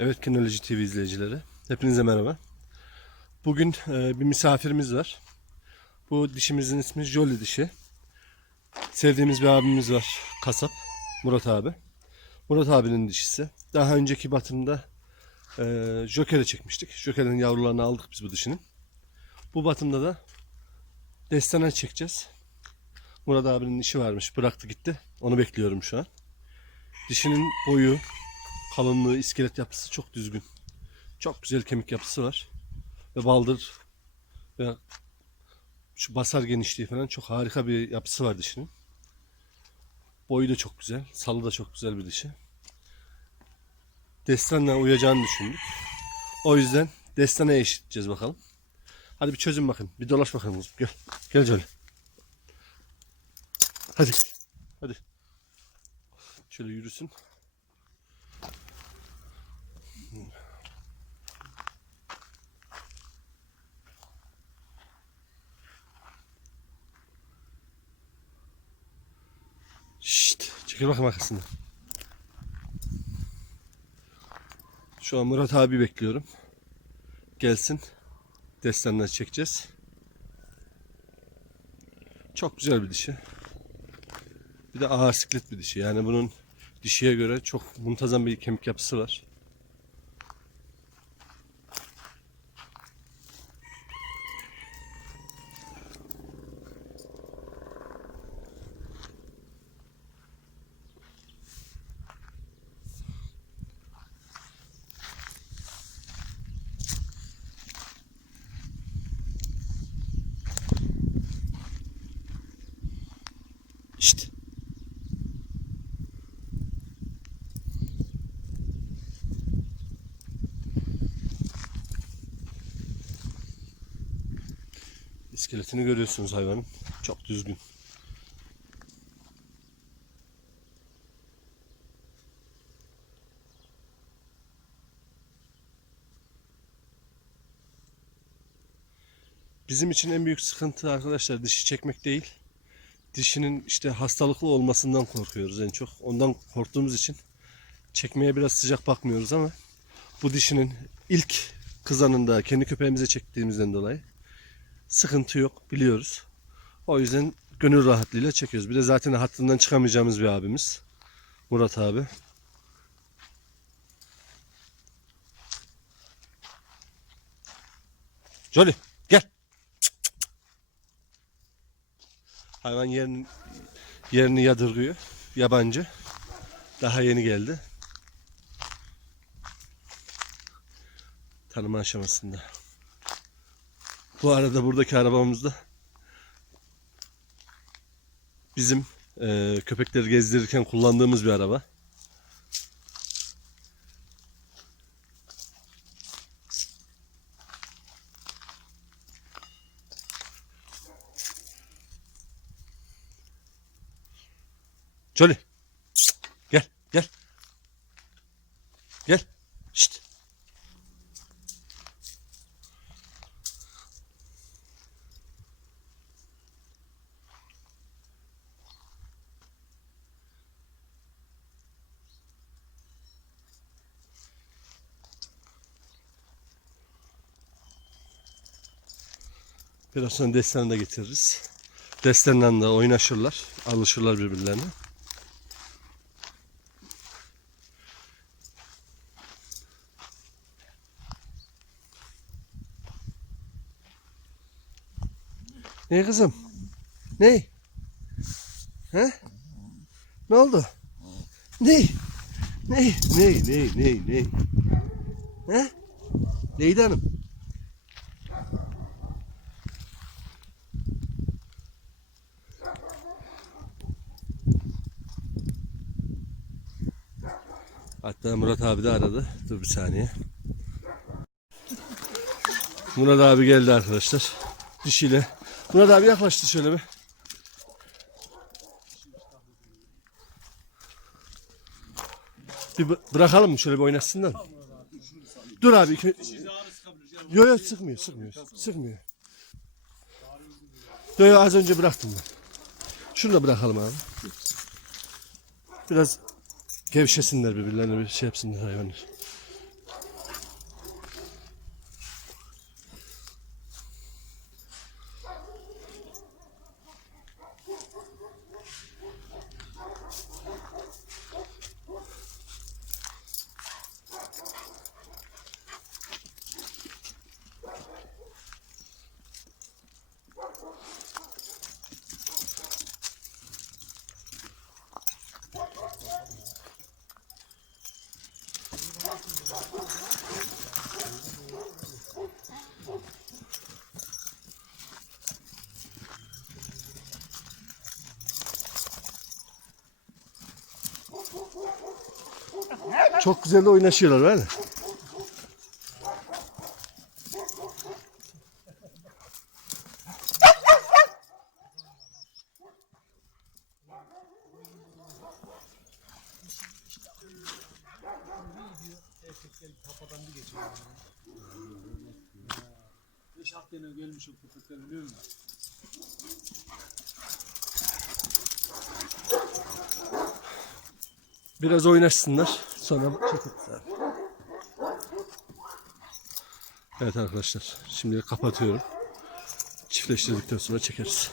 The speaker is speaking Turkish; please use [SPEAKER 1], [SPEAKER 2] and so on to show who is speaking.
[SPEAKER 1] Evet Kinoloji TV izleyicileri. Hepinize merhaba. Bugün e, bir misafirimiz var. Bu dişimizin ismi Jolly dişi. Sevdiğimiz bir abimiz var. Kasap. Murat abi. Murat abinin dişisi. Daha önceki batımda e, Joker'e çekmiştik. Joker'in yavrularını aldık biz bu dişinin. Bu batımda da Destana çekeceğiz. Murat abinin işi varmış. Bıraktı gitti. Onu bekliyorum şu an. Dişinin boyu, kalınlığı, iskelet yapısı çok düzgün. Çok güzel kemik yapısı var. Ve baldır ve şu basar genişliği falan çok harika bir yapısı var dişinin. Boyu da çok güzel. Salı da çok güzel bir dişi. Destanla uyacağını düşündük. O yüzden Destan'a eşitleyeceğiz bakalım. Hadi bir çözün bakın. Bir dolaş bakalım. Gel. Gel şöyle. Hadi. Hadi. Şöyle yürüsün. Şşt, çekil bakayım arkasında. Şu an Murat abi bekliyorum. Gelsin. Destanları çekeceğiz. Çok güzel bir dişi. Bir de ağır siklet bir dişi. Yani bunun dişiye göre çok muntazam bir kemik yapısı var. İşte. İskeletini görüyorsunuz hayvanın. Çok düzgün. Bizim için en büyük sıkıntı arkadaşlar dişi çekmek değil. Dişinin işte hastalıklı olmasından korkuyoruz en çok. Ondan korktuğumuz için çekmeye biraz sıcak bakmıyoruz ama bu dişinin ilk kızanında kendi köpeğimize çektiğimizden dolayı sıkıntı yok biliyoruz. O yüzden gönül rahatlığıyla çekiyoruz. Bir de zaten hattından çıkamayacağımız bir abimiz. Murat abi. Jolly gel. Hayvan yerini, yerini yadırgıyor. Yabancı. Daha yeni geldi. Tanıma aşamasında. Bu arada buradaki arabamızda bizim e, köpekleri gezdirirken kullandığımız bir araba. Jolly. Gel, gel. Gel. Şşt. Biraz sonra destanı da getiririz. Destanla da oynaşırlar, alışırlar birbirlerine. Ne kızım? Ne? He? Ne oldu? Ne? Ne? Ne? Ne? Ne? Ne? He? Neydi hanım? Hatta Murat abi de aradı. Dur bir saniye. Murat abi geldi arkadaşlar. Dişiyle. Murat abi yaklaştı şöyle bir. Bir bı- bırakalım mı şöyle bir oynasınlar? Dur abi. Iki... Yok yok sıkmıyor sıkmıyor. Sıkmıyor. Yok yok az önce bıraktım ben. Şunu da bırakalım abi. Biraz gevşesinler birbirlerine bir şey yapsınlar hayvanlar. Çok güzel de oynaşıyorlar öyle.
[SPEAKER 2] Beş Akdeniz gelmiş o köpekler biliyor musun?
[SPEAKER 1] Biraz oynaşsınlar. Sonra abi. Evet arkadaşlar. Şimdi kapatıyorum. Çiftleştirdikten sonra çekeriz.